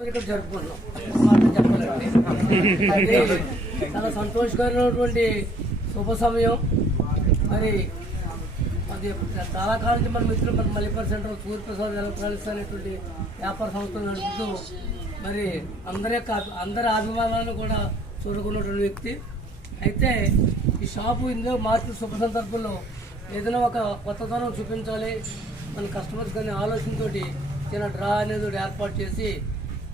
ఇక్కడ జరుపుకుంటున్నాం చెప్పాలండి. చాలా సంతోషకరమైనటువంటి శుభ సమయం. మరి అది చాలా కాలం నుంచి మన మిత్రులు మన మల్లిపల్లి సెంటర్ సూర్యప్రసాద్ ఎలక్ట్రానిక్స్ అనేటువంటి వ్యాపార సంస్థలు నడుపుతూ మరి అందరి అభిమానాలను కూడా చూరుకున్నటువంటి వ్యక్తి. అయితే ఈ షాపు ఇందులో మార్కెట్ శుభ సందర్భంలో ఏదైనా ఒక కొత్తదనం చూపించాలి మన కస్టమర్స్ కానీ ఆలోచనతో చిన్న డ్రా అనేది ఏర్పాటు చేసి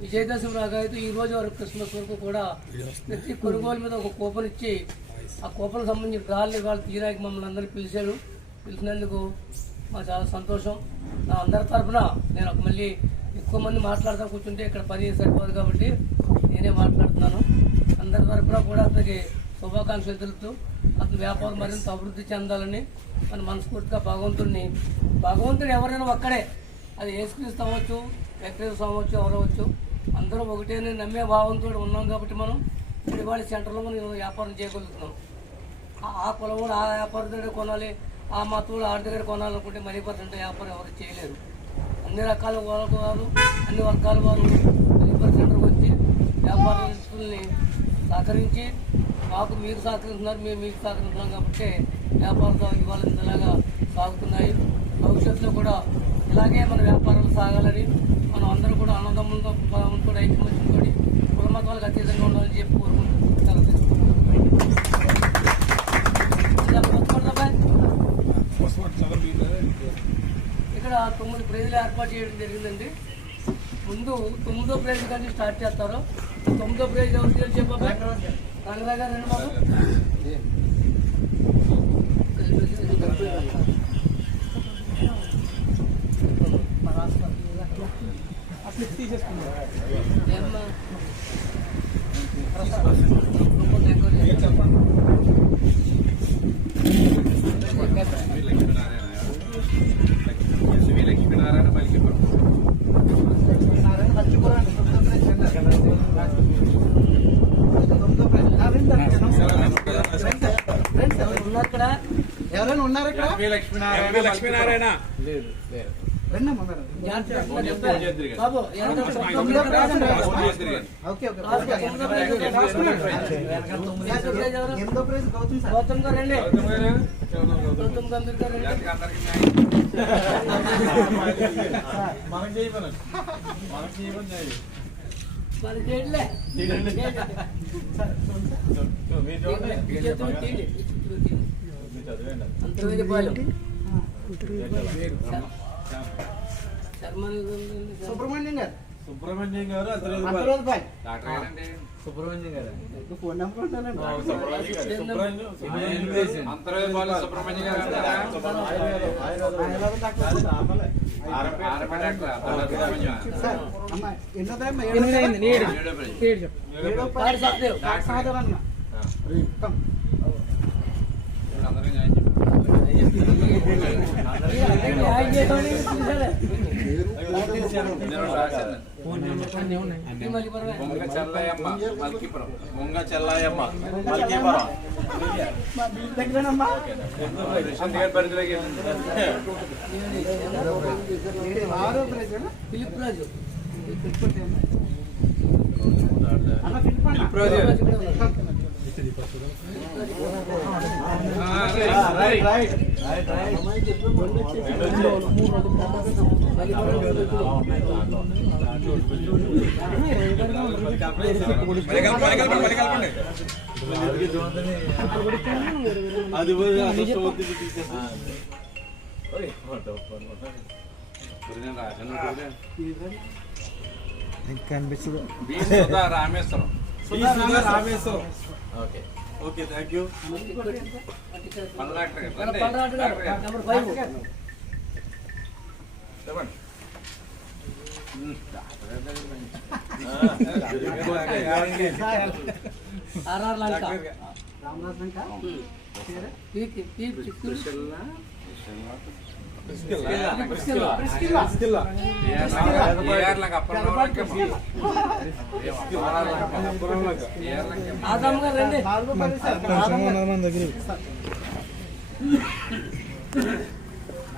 విజయదశమి రాగాయతో ఈ రోజు వరకు క్రిస్మస్ వరకు కూడా ప్రతి కొనుగోలు మీద ఒక కూపన్ ఇచ్చి ఆ కూపన్ సంబంధించిన డ్రాలు వాళ్ళు తీరాకి మమ్మల్ని అందరినీ పిలిచినందుకు మాకు చాలా సంతోషం. నా అందరి తరఫున నేను మళ్ళీ ఎక్కువ మంది మాట్లాడుతూ కూర్చుంటే ఇక్కడ పని సరిపోదు కాబట్టి నేనే మాట్లాడుతున్నాను. అందరి తరఫున కూడా అతనికి శుభాకాంక్షలు తెలుపుతూ అతని వ్యాపారం మరింత అభివృద్ధి చెందాలని మన మనస్ఫూర్తిగా భగవంతుడు ఎవరైనా ఒక్కడే, అది యేసుక్రీస్తు అవ్వచ్చు, వెంకటేశ్వర స్వామి అవ్వచ్చు, ఎవరవచ్చు, అందరూ ఒకటేనే నమ్మే భావంతో ఉన్నాం కాబట్టి మనం ఇవాళ సెంటర్లో మనం వ్యాపారం చేయగలుగుతున్నాం. ఆ కులవాడు ఆ వ్యాపారం దగ్గర కొనాలి, ఆ మతవాడు ఆడి దగ్గర కొనాలనుకుంటే మరీ పర్సెంట్ వ్యాపారం ఎవరు చేయలేరు. అన్ని రకాల వారు అన్ని వర్గాల వారు మరీ సెంటర్కి వచ్చి వ్యాపారస్తుల్ని సహకరించి మాకు మీరు సహకరిస్తున్నారు, మేము మీకు సహకరిస్తున్నాం కాబట్టి వ్యాపారాలు ఇవాళ ఇంతలాగా సాగుతున్నాయి. భవిష్యత్తులో కూడా ఇలాగే మన వ్యాపారాలు సాగాలని మనం అందరూ కూడా అన్నదమ్ములతో ఐక్యమత్యంతో కుల మతాలకు అతీతంగా ఉండాలని చెప్పి కోరుకుంటున్నాం. ఇక్కడ 9 ప్రైజులు ఏర్పాటు చేయడం జరిగిందండి. ముందు 9వ ప్రైజ్ కానీ స్టార్ట్ చేస్తారు. 9వ ప్రైజ్ ఎవరు చెప్పారు? రంగరాజు గారు రండి బాబు. ఎవరైనా ఉన్నారు ఇక్కడ? లక్ష్మీనారాయణ బాబు గౌతమ్ గారు రండి. గౌతమ్ గంభీర్ గారు రండి. మరి చేయట్లే సుబ్రహ్మణ్యం గారు సుబ్రహ్మణ్యం గారు సుబ్రహ్మణ్యం గారు ఫోన్ నెంబర్ ఉంటానండి. ముంగ చెల్లాయమ్మ మల్కీపురం కనిపిస్తుంది. Rameswaram. Okay okay, thank you.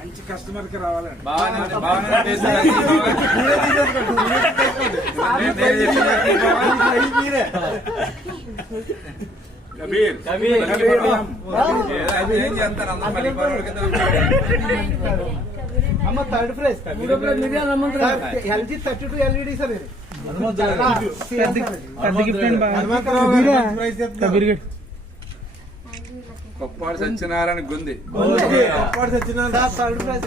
మంచి కస్టమర్ కి రావాలండి. కబీర్ ఏం చేస్తారు అందరూ మళ్ళీ పరువుల కింద అమ్మ థర్డ్ ప్రైజ్ మూడో ప్లేట్ మీడియా రమ్మంటారు. ఎల్జీ 32 ఎల్ఈడి సార్ ఇది కొప్పాడు సత్యనారాయణ గుంది third prize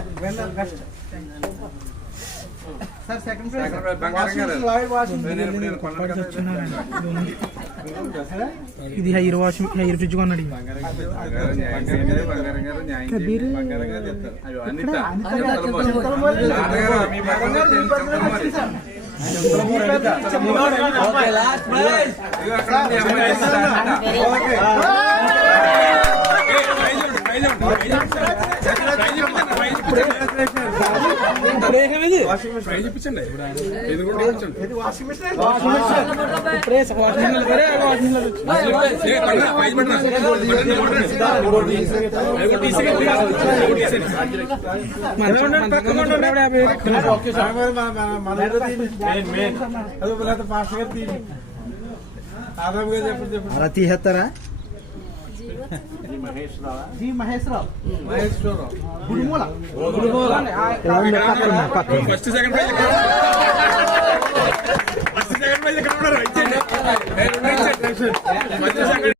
sir second prize Bangaram garu Lloyd washing నేను కొన్నాను కదా. ఇది హైర్ ఫ్రిడ్జ్ కొన్నాడు బంగారం గారు న్యాయం చేయండి, బంగారం గారు న్యాయం చేయండి, బంగారం గారు చెప్తారు. అయ్యో అనిత నాన్నగారు మీ బంగారం గారు చెప్తారు మరి. ఇదిగో అక్కడ ఉంది, అమ్మాయి చేస్తుందా? ఇది వాషింగ్ మిషన్ అలా తీసేస్తారా? G Mahesh Rao Gudimula first second prize first second prize ఎక్కడ ఉన్నారు? ఇచ్చేయండి.